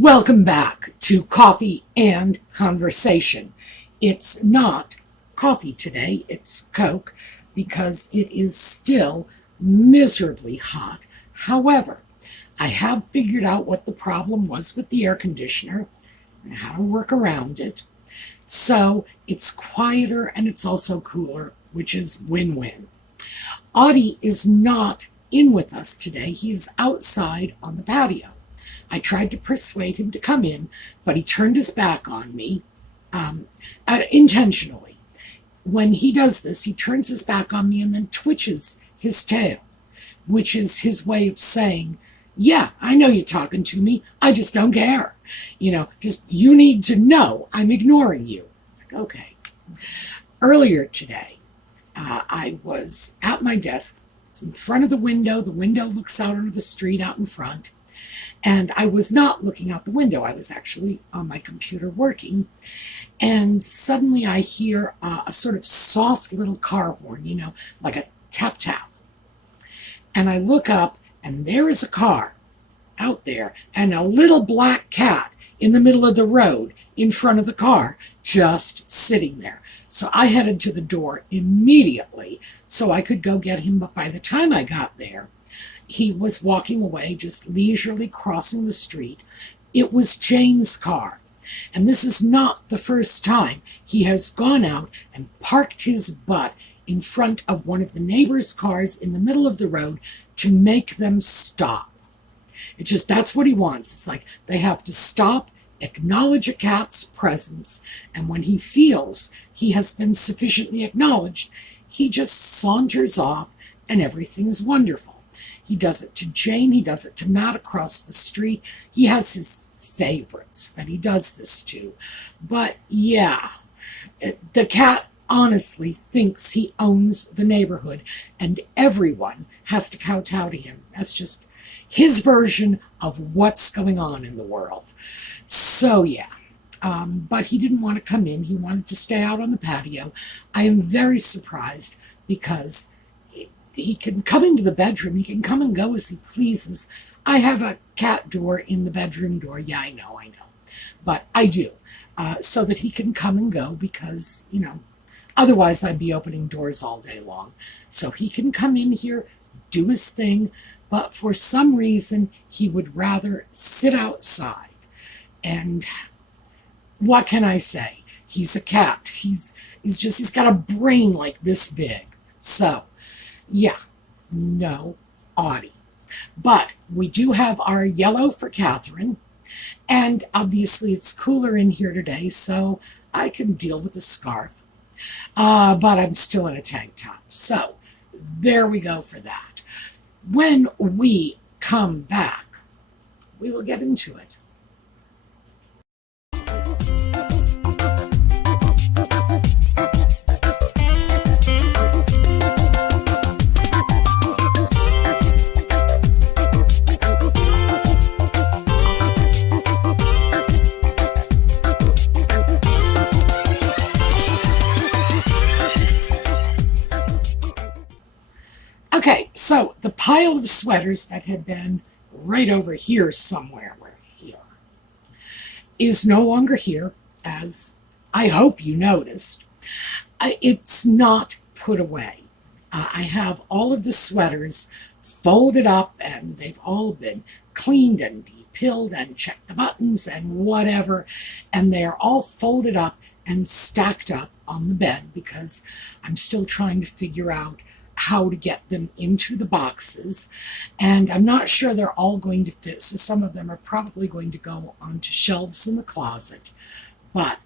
Welcome back to Coffee and Conversation. It's not coffee today, it's Coke, because it is still miserably hot. However, I have figured out what the problem was with the air conditioner and how to work around it. So it's quieter and it's also cooler, which is win-win. Audie is not in with us today. He is outside on the patio. I tried to persuade him to come in, but he turned his back on me intentionally. When he does this, he turns his back on me and then twitches his tail, which is his way of saying, yeah, I know you're talking to me. I just don't care. You need to know I'm ignoring you. Okay. Earlier today, I was at my desk. It's in front of the window. The window looks out onto the street out in front. And I was not looking out the window. I was actually on my computer working. And suddenly I hear a sort of soft little car horn, like a tap tap. And I look up and there is a car out there and a little black cat in the middle of the road in front of the car, just sitting there. So I headed to the door immediately so I could go get him. But by the time I got there, he was walking away, just leisurely crossing the street. It was Jane's car. And this is not the first time he has gone out and parked his butt in front of one of the neighbors' cars in the middle of the road to make them stop. That's what he wants. It's like they have to stop, acknowledge a cat's presence, and when he feels he has been sufficiently acknowledged, he just saunters off and everything's wonderful. He does it to Jane. He does it to Matt across the street. He has his favorites that he does this to. But yeah, the cat honestly thinks he owns the neighborhood and everyone has to kowtow to him. That's just his version of what's going on in the world. So yeah, but he didn't want to come in. He wanted to stay out on the patio. I am very surprised because he can come into the bedroom. He can come and go as he pleases. I have a cat door in the bedroom door. Yeah, I know. But I do. So that he can come and go because, otherwise I'd be opening doors all day long. So he can come in here, do his thing. But for some reason, he would rather sit outside. And what can I say? He's a cat. He's got a brain like this big. So, yeah, no Audie. But we do have our yellow for Catherine, and obviously it's cooler in here today, so I can deal with the scarf. But I'm still in a tank top, so there we go for that. When we come back, we will get into it. Okay, so the pile of sweaters that had been right over here somewhere, is no longer here, as I hope you noticed. It's not put away. I have all of the sweaters folded up, and they've all been cleaned and depilled and checked the buttons and whatever, and they are all folded up and stacked up on the bed because I'm still trying to figure out how to get them into the boxes, and I'm not sure they're all going to fit, so some of them are probably going to go onto shelves in the closet. But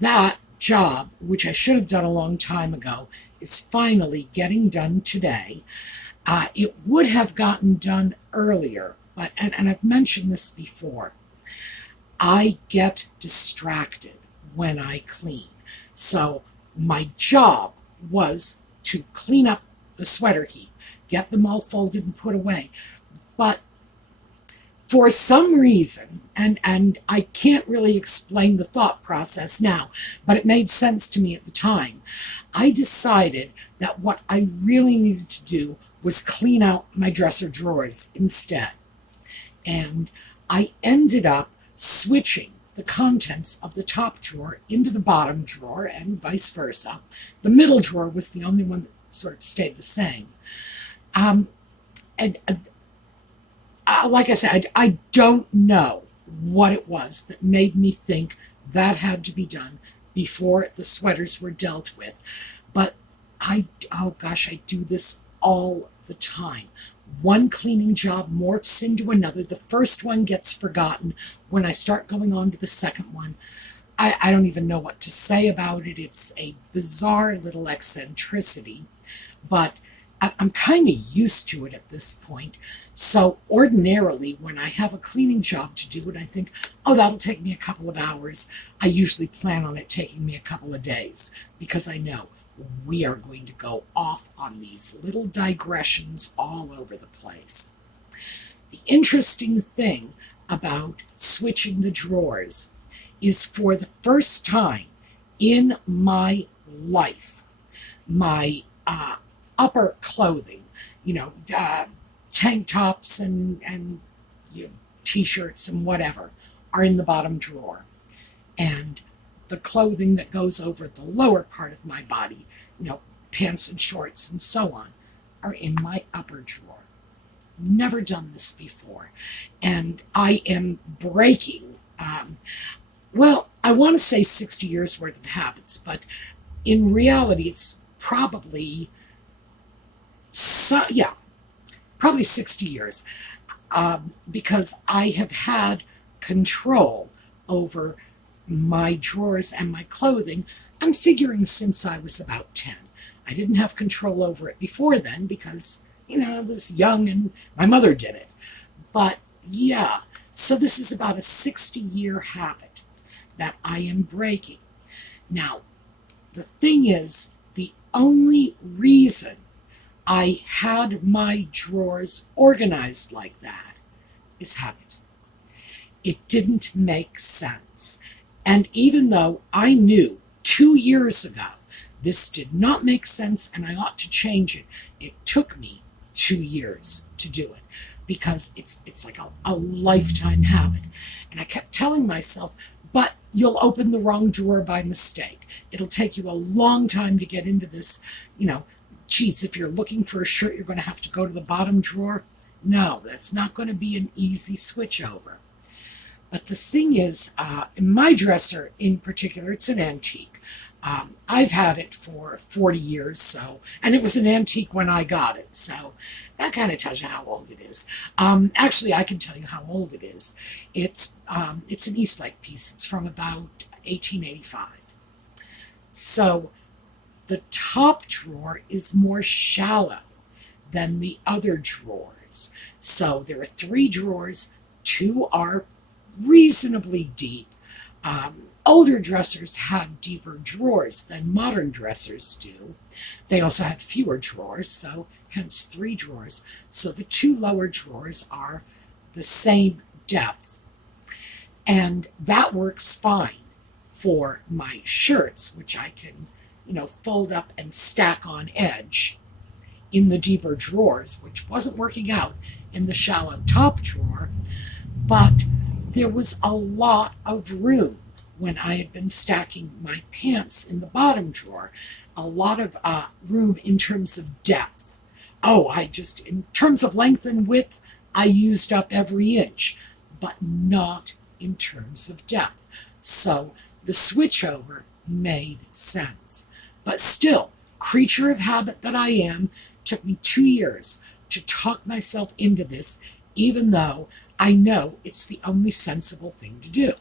that job, which I should have done a long time ago, is finally getting done today. It would have gotten done earlier, but and I've mentioned this before, I get distracted when I clean. So my job was to clean up the sweater heap, get them all folded and put away. But for some reason, and I can't really explain the thought process now, but it made sense to me at the time, I decided that what I really needed to do was clean out my dresser drawers instead. And I ended up switching the contents of the top drawer into the bottom drawer and vice versa. The middle drawer was the only one that sort of stayed the same. And like I said, I don't know what it was that made me think that had to be done before the sweaters were dealt with. But oh gosh, I do this all the time. One cleaning job morphs into another. The first one gets forgotten. When I start going on to the second one, I don't even know what to say about it. It's a bizarre little eccentricity, but I'm kind of used to it at this point. So ordinarily, when I have a cleaning job to do and I think, oh, that'll take me a couple of hours, I usually plan on it taking me a couple of days, because I know we are going to go off on these little digressions all over the place. The interesting thing about switching the drawers is, for the first time in my life, my upper clothing, tank tops and t-shirts and whatever, are in the bottom drawer. And the clothing that goes over the lower part of my body, pants and shorts and so on, are in my upper drawer. Never done this before. And I am breaking, I want to say 60 years worth of habits, but in reality it's probably, probably 60 years, because I have had control over my drawers and my clothing, I'm figuring since I was about 10. I didn't have control over it before then because, I was young and my mother did it. But yeah, so this is about a 60-year habit that I am breaking. Now, the thing is, the only reason I had my drawers organized like that is habit. It didn't make sense. And even though I knew 2 years ago this did not make sense and I ought to change it, it took me 2 years to do it, because it's like a lifetime habit. And I kept telling myself, but you'll open the wrong drawer by mistake. It'll take you a long time to get into this, geez, if you're looking for a shirt, you're going to have to go to the bottom drawer. No, that's not going to be an easy switch over. But the thing is, in my dresser in particular, it's an antique. I've had it for 40 years, and it was an antique when I got it, so that kind of tells you how old it is. Actually, I can tell you how old it is. It's an Eastlake piece. It's from about 1885. So the top drawer is more shallow than the other drawers. So there are 3 drawers. 2 are reasonably deep. Older dressers had deeper drawers than modern dressers do. They also had fewer drawers, so hence 3 drawers. So the 2 lower drawers are the same depth. And that works fine for my shirts, which I can, fold up and stack on edge in the deeper drawers, which wasn't working out in the shallow top drawer. But there was a lot of room when I had been stacking my pants in the bottom drawer. A lot of room in terms of depth. In terms of length and width, I used up every inch, but not in terms of depth. So the switchover made sense. But still, creature of habit that I am, took me 2 years to talk myself into this, even though I know it's the only sensible thing to do.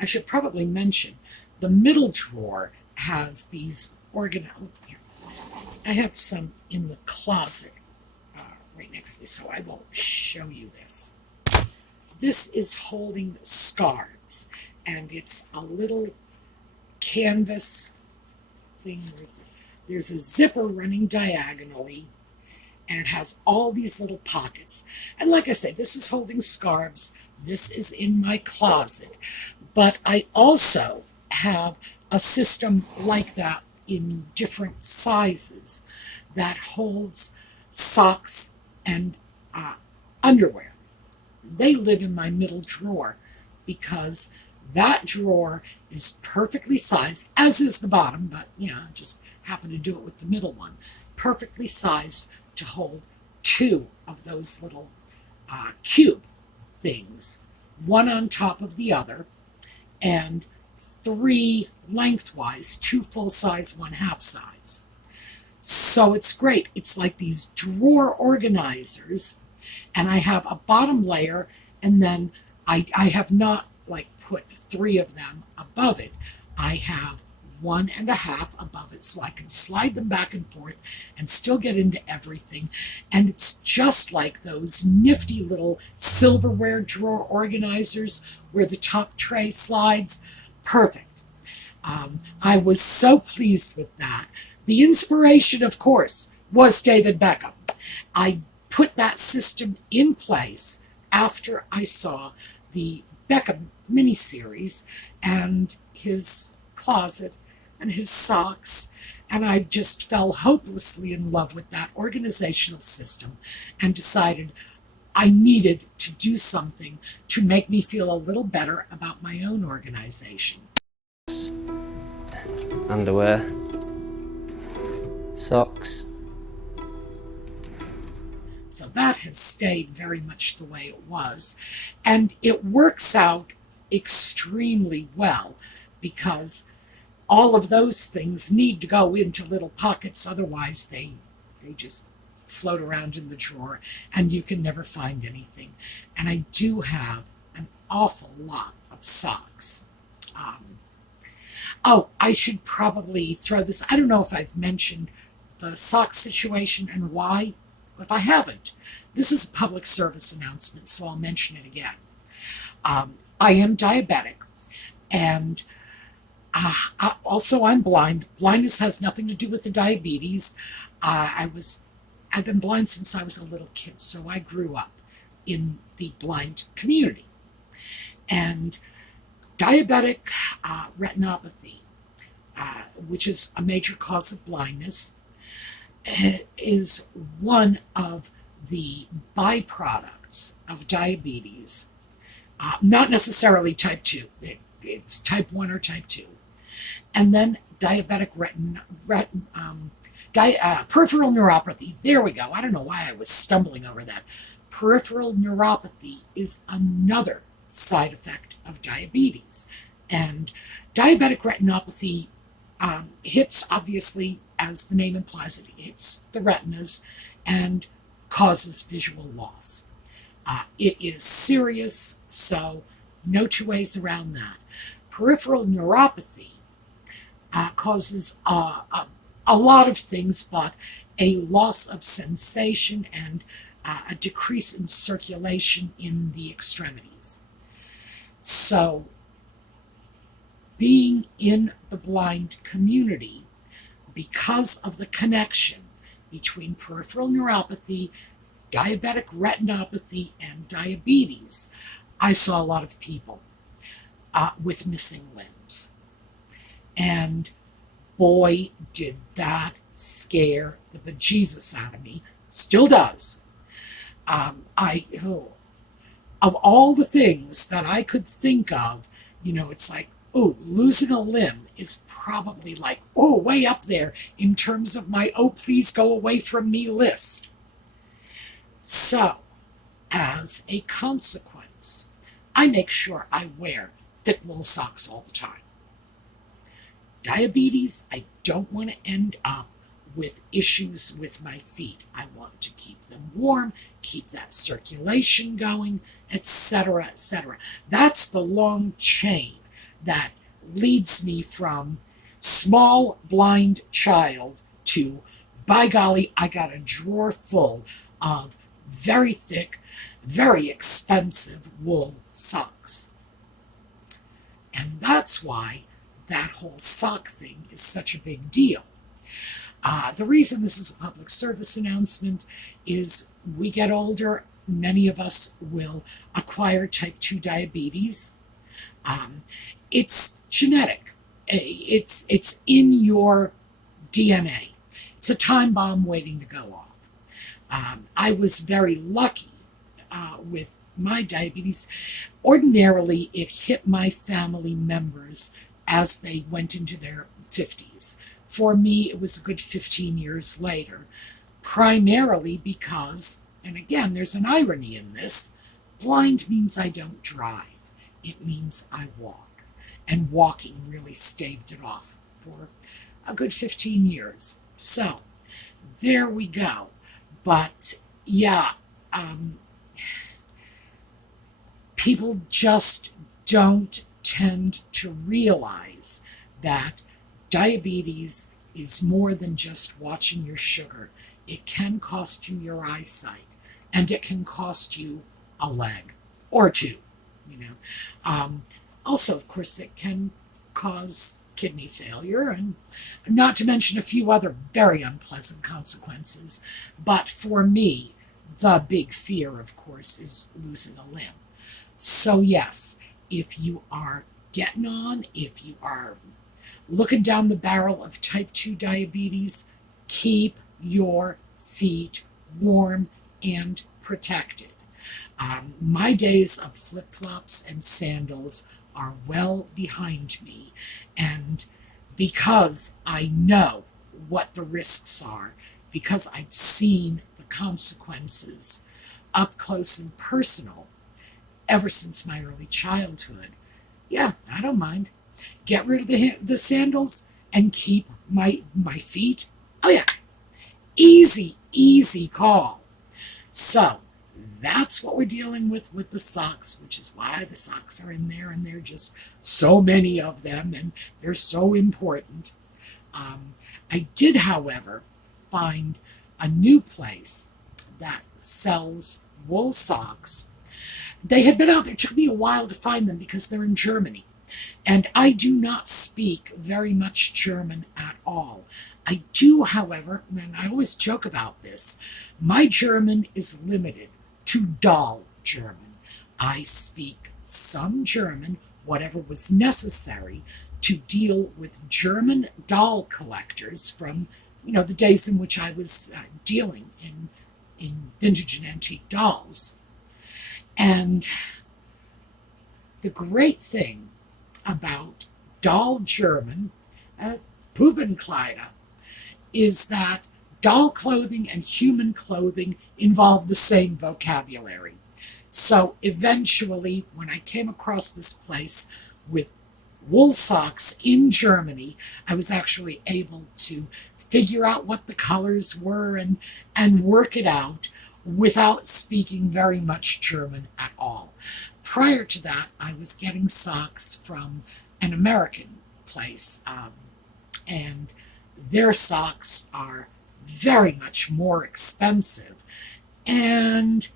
I should probably mention, the middle drawer has these I have some in the closet right next to me, so I won't show you this. This is holding scarves, and it's a little canvas thing. There's a zipper running diagonally, and it has all these little pockets. And like I say, this is holding scarves. This is in my closet. But I also have a system like that in different sizes that holds socks and underwear. they live in my middle drawer because that drawer is perfectly sized, as is the bottom, but I just happen to do it with the middle one. Perfectly sized to hold two of those little cube things, one on top of the other, and three lengthwise, two full size, one half size. So it's great. It's like these drawer organizers, and I have a bottom layer, and then I have not like put three of them above it. I have one and a half above it, so I can slide them back and forth and still get into everything. And it's just like those nifty little silverware drawer organizers where the top tray slides. Perfect. I was so pleased with that. The inspiration, of course, was David Beckham. I put that system in place after I saw the Beckham miniseries and his closet and his socks, and I just fell hopelessly in love with that organizational system and decided I needed to do something to make me feel a little better about my own organization. Underwear, socks. So that has stayed very much the way it was, and it works out extremely well because all of those things need to go into little pockets, otherwise they just float around in the drawer and you can never find anything. And I do have an awful lot of socks. I should probably throw this, I don't know if I've mentioned the sock situation and why. If I haven't, this is a public service announcement, so I'll mention it again. I am diabetic, and also I'm blind. Blindness has nothing to do with the diabetes. I've been blind since I was a little kid, so I grew up in the blind community. And diabetic retinopathy, which is a major cause of blindness, is one of the byproducts of diabetes. Not necessarily type 2. It's type 1 or type 2. And then diabetic peripheral neuropathy. There we go. I don't know why I was stumbling over that. Peripheral neuropathy is another side effect of diabetes. And diabetic retinopathy hits, obviously, as the name implies, it hits the retinas and causes visual loss. It is serious, so no two ways around that. Peripheral neuropathy causes a lot of things, but a loss of sensation and a decrease in circulation in the extremities. So, being in the blind community, because of the connection between peripheral neuropathy, diabetic retinopathy, and diabetes, I saw a lot of people with missing limbs. And boy, did that scare the bejesus out of me. Still does. Of all the things that I could think of, it's like, losing a limb is probably like, way up there in terms of my, please go away from me list. So, as a consequence, I make sure I wear thick wool socks all the time. Diabetes, I don't want to end up with issues with my feet. I want to keep them warm, keep that circulation going, etc., etc. That's the long chain that leads me from small blind child to, by golly, I got a drawer full of very thick, very expensive wool socks. And that's why that whole sock thing is such a big deal. The reason this is a public service announcement is we get older, many of us will acquire type 2 diabetes. It's genetic. It's in your DNA. It's a time bomb waiting to go off. I was very lucky with my diabetes, ordinarily it hit my family members as they went into their 50s. For me, it was a good 15 years later, primarily because, and again, there's an irony in this, blind means I don't drive. It means I walk. And walking really staved it off for a good 15 years. So, there we go. But, yeah, people just don't tend to realize that diabetes is more than just watching your sugar. It can cost you your eyesight, and it can cost you a leg or two, you know. Also, of course, it can cause kidney failure, and not to mention a few other very unpleasant consequences. But for me, the big fear, of course, is losing a limb. So yes, if you are getting on, if you are looking down the barrel of type 2 diabetes, keep your feet warm and protected. My days of flip-flops and sandals are well behind me, and because I know what the risks are, because I've seen the consequences up close and personal ever since my early childhood, yeah, I don't mind. Get rid of the sandals and keep my feet. Oh yeah, easy call. So that's what we're dealing with the socks, which is why the socks are in there, and there are just so many of them, and they're so important. I did, however, find a new place that sells wool socks. They had been out there. It took me a while to find them because they're in Germany. And I do not speak very much German at all. I do, however, and I always joke about this, my German is limited to doll German. I speak some German, whatever was necessary to deal with German doll collectors from, the days in which I was dealing in vintage and antique dolls. And the great thing about doll German, Pubenkleider, is that doll clothing and human clothing involve the same vocabulary. So eventually, when I came across this place with wool socks in Germany, I was actually able to figure out what the colors were and work it out without speaking very much German at all. Prior to that, I was getting socks from an American place, and their socks are very much more expensive and,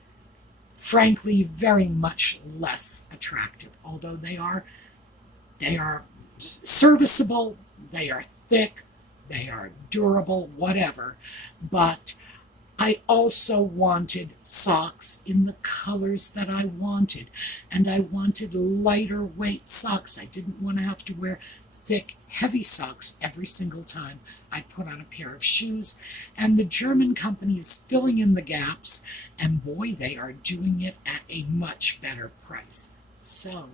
frankly, very much less attractive. Although they are serviceable, they are thick, they are durable, whatever. But I also wanted socks in the colors that I wanted, and I wanted lighter weight socks. I didn't want to have to wear thick, heavy socks every single time I put on a pair of shoes, and the German company is filling in the gaps, and boy, they are doing it at a much better price. So,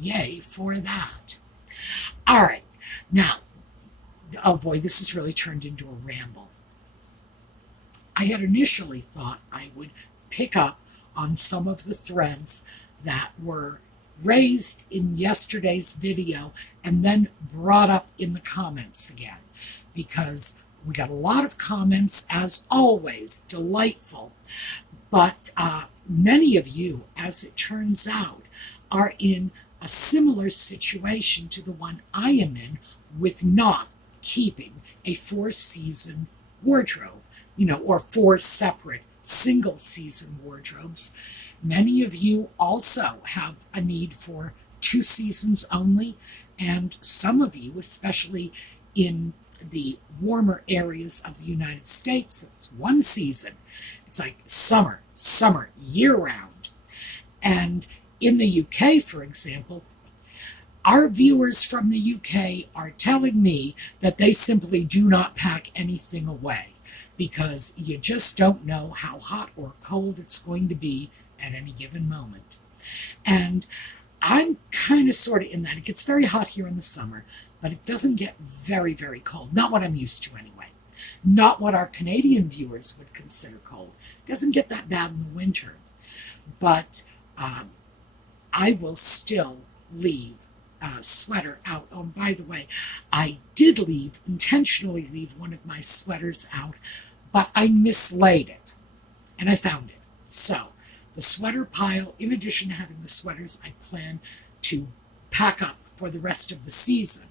yay for that. All right, now, oh boy, this has really turned into a ramble. I had initially thought I would pick up on some of the threads that were raised in yesterday's video and then brought up in the comments again, because we got a lot of comments, as always, delightful, but many of you, as it turns out, are in a similar situation to the one I am in with not keeping a 4-season wardrobe, or 4 separate single-season wardrobes. Many of you also have a need for 2 seasons only, and some of you, especially in the warmer areas of the United States, it's 1 season. It's like summer, year-round. And in the UK, for example, our viewers from the UK are telling me that they simply do not pack anything away, because you just don't know how hot or cold it's going to be at any given moment. And I'm kind of sort of in that. It gets very hot here in the summer, but it doesn't get very, very cold. Not what I'm used to anyway. Not what our Canadian viewers would consider cold. It doesn't get that bad in the winter. But I will still leave a sweater out. Oh, and by the way, I did intentionally leave one of my sweaters out, but I mislaid it, and I found it. So, the sweater pile, in addition to having the sweaters I plan to pack up for the rest of the season,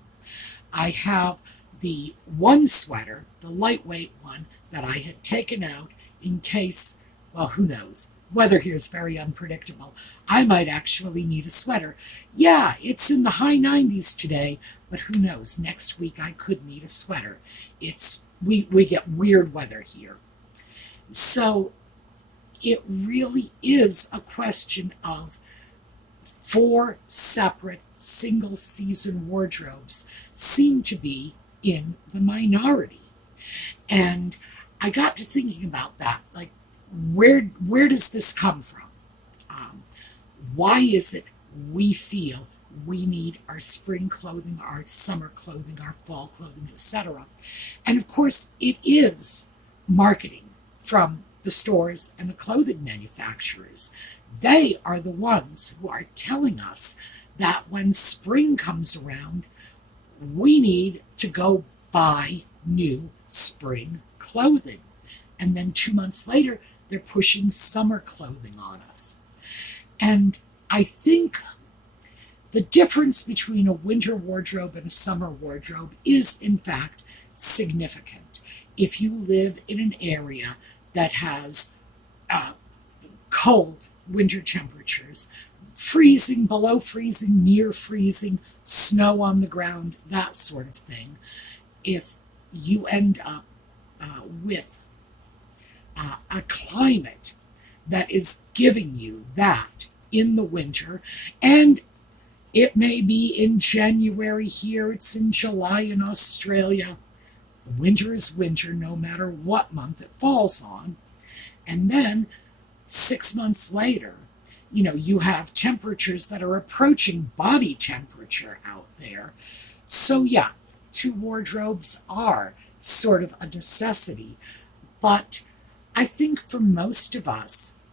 I have the one sweater, the lightweight one, that I had taken out in case, well, who knows? Weather here is very unpredictable. I might actually need a sweater. Yeah, it's in the high 90s today, but who knows? Next week I could need a sweater. We get weird weather here. So it really is a question of 4 separate single-season wardrobes seem to be in the minority. And I got to thinking about that, like, where does this come from? Why is it we feel we need our spring clothing, our summer clothing, our fall clothing, etc.? And of course, it is marketing from the stores and the clothing manufacturers. They are the ones who are telling us that when spring comes around, we need to go buy new spring clothing. And then 2 months later, they're pushing summer clothing on us. And I think the difference between a winter wardrobe and a summer wardrobe is, in fact, significant. If you live in an area that has cold winter temperatures, freezing, below freezing, near freezing, snow on the ground, that sort of thing, if you end up with a climate that is giving you that in the winter, and it may be in January here, it's in July in Australia. Winter is winter no matter what month it falls on. And then 6 months later, you have temperatures that are approaching body temperature out there. So yeah, 2 wardrobes are sort of a necessity. But I think for most of us,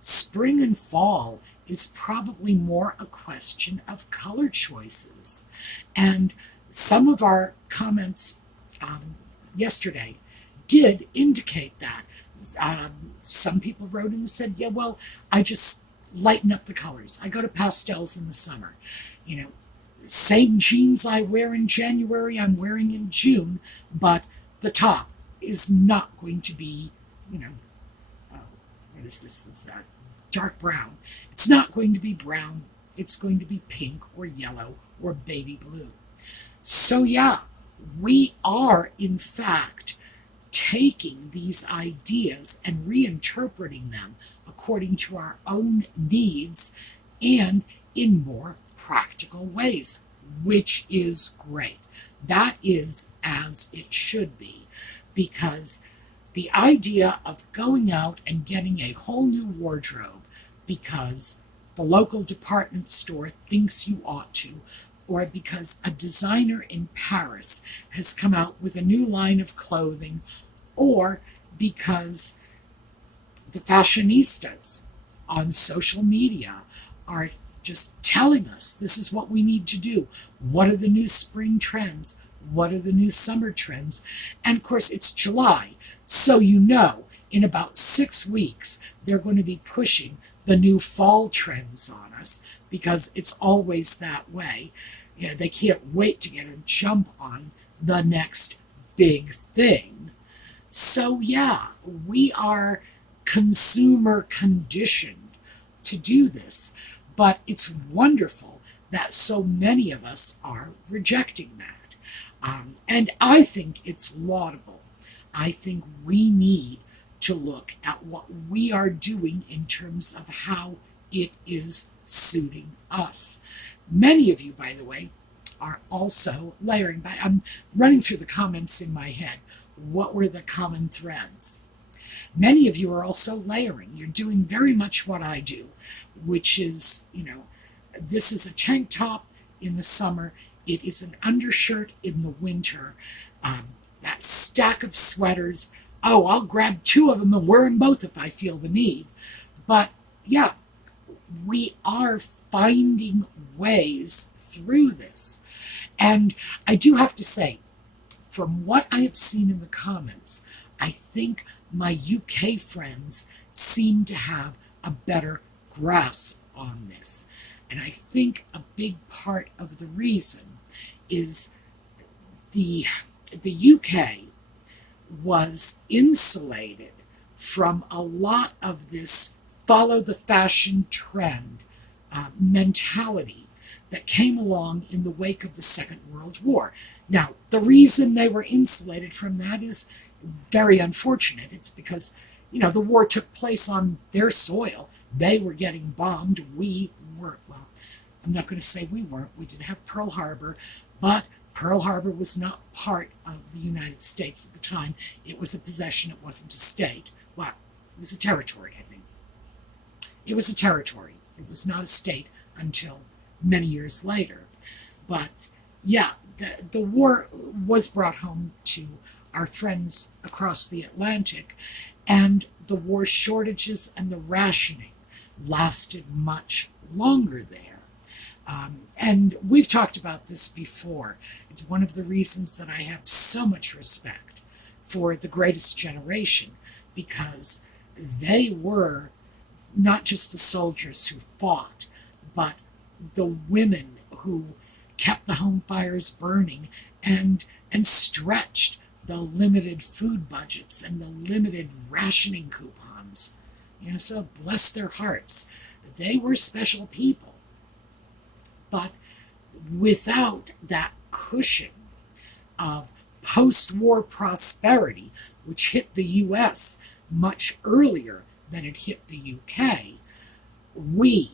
spring and fall is probably more a question of color choices. And some of our comments yesterday did indicate that. Some people wrote in and said, yeah, well, I just lighten up the colors. I go to pastels in the summer. Same jeans I wear in January, I'm wearing in June, but the top is not going to be, what is this? It's dark brown. It's not going to be brown. It's going to be pink or yellow or baby blue. So yeah, we are, in fact, taking these ideas and reinterpreting them according to our own needs and in more practical ways, which is great. That is as it should be, because the idea of going out and getting a whole new wardrobe because the local department store thinks you ought to, or because a designer in Paris has come out with a new line of clothing, or because the fashionistas on social media are just telling us this is what we need to do. What are the new spring trends? What are the new summer trends? And of course, it's July, so in about 6 weeks, they're going to be pushing the new fall trends on us, because it's always that way. They can't wait to get a jump on the next big thing. So yeah, we are consumer conditioned to do this, but it's wonderful that so many of us are rejecting that. And I think it's laudable. I think we need to look at what we are doing in terms of how it is suiting us. Many of you, by the way, are also layering. I'm running through the comments in my head. What were the common threads? Many of you are also layering. You're doing very much what I do, which is, this is a tank top in the summer. It is an undershirt in the winter. That stack of sweaters. Oh, I'll grab 2 of them and wear them both if I feel the need. But yeah, we are finding ways through this. And I do have to say, from what I have seen in the comments, I think my UK friends seem to have a better grasp on this. And I think a big part of the reason is the UK was insulated from a lot of this follow the fashion trend mentality that came along in the wake of the Second World War. Now, the reason they were insulated from that is very unfortunate. It's because, the war took place on their soil. They were getting bombed. We weren't. Well, I'm not going to say we weren't. We did have Pearl Harbor, but Pearl Harbor was not part of the United States at the time. It was a possession. It wasn't a state. Well, it was a territory, I think. It was a territory. It was not a state until many years later. But yeah, the war was brought home to our friends across the Atlantic, and the war shortages and the rationing lasted much longer there. And we've talked about this before. It's one of the reasons that I have so much respect for the greatest generation, because they were not just the soldiers who fought, but the women who kept the home fires burning and stretched the limited food budgets and the limited rationing coupons. So bless their hearts. They were special people. But without that cushion of post-war prosperity, which hit the U.S. much earlier than it hit the UK, we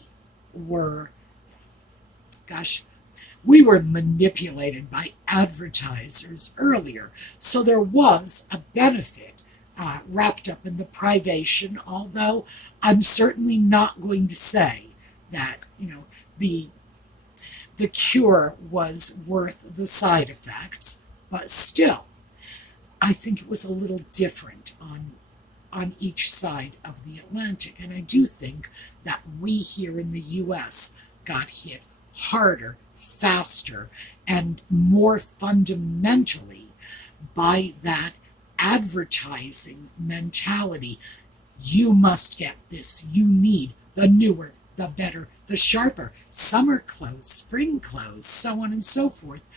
were manipulated by advertisers earlier. So there was a benefit wrapped up in the privation, although I'm certainly not going to say that, the cure was worth the side effects, but still, I think it was a little different on each side of the Atlantic. And I do think that we here in the U.S. got hit harder, faster, and more fundamentally by that advertising mentality. You must get this. You need the newer, the better, the sharper, summer clothes, spring clothes, so on and so forth.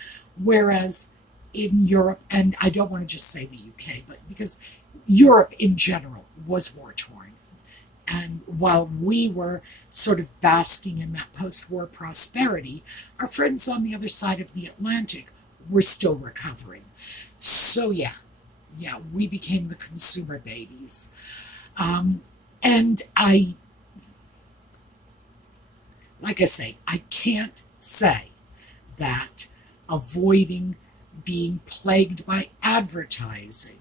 Whereas in Europe, and I don't want to just say the UK, but because Europe in general was war-torn. And while we were sort of basking in that post-war prosperity, our friends on the other side of the Atlantic were still recovering. So yeah, we became the consumer babies. And like I say, I can't say that avoiding being plagued by advertising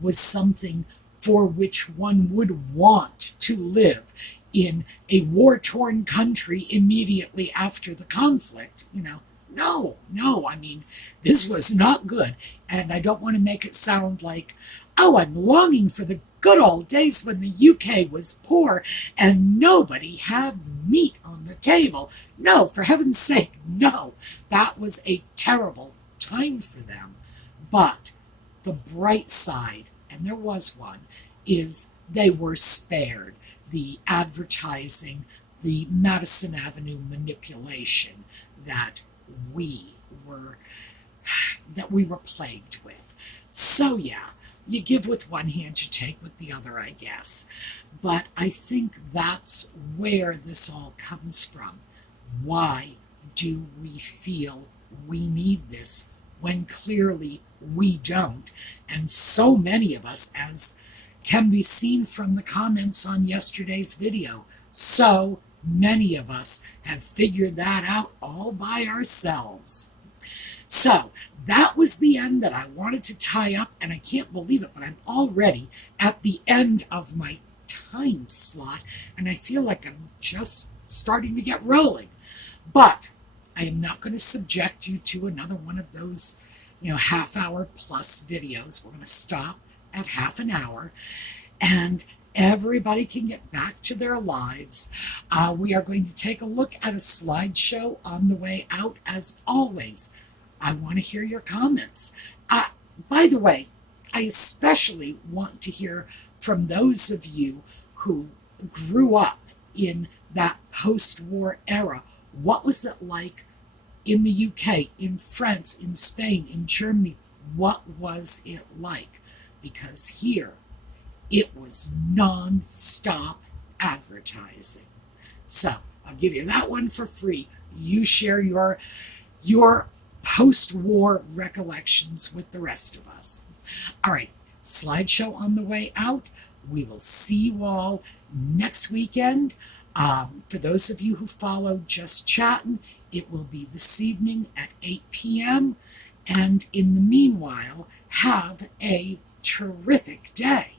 was something for which one would want to live in a war-torn country immediately after the conflict. No, I mean, this was not good. And I don't want to make it sound like, oh, I'm longing for the good old days when the UK was poor and nobody had meat on the table. No, for heaven's sake, no. That was a terrible time for them. But the bright side, and there was one, is they were spared the advertising, the Madison Avenue manipulation that we were plagued with. So yeah, you give with one hand, you take with the other, I guess. But I think that's where this all comes from. Why do we feel we need this when clearly we don't? And so many of us, as can be seen from the comments on yesterday's video, so many of us have figured that out all by ourselves. So that was the end that I wanted to tie up, and I can't believe it, but I'm already at the end of my time slot, and I feel like I'm just starting to get rolling. But I am not going to subject you to another one of those, half-hour plus videos. We're going to stop at half an hour, and everybody can get back to their lives. We are going to take a look at a slideshow on the way out. As always, I want to hear your comments. By the way, I especially want to hear from those of you who grew up in that post-war era. What was it like in the UK, in France, in Spain, in Germany? What was it like? Because here, it was non-stop advertising. So I'll give you that one for free. You share your post-war recollections with the rest of us. All right, slideshow on the way out. We will see you all next weekend. For those of you who follow Just Chattin', it will be this evening at 8 p.m. And in the meanwhile, have a terrific day.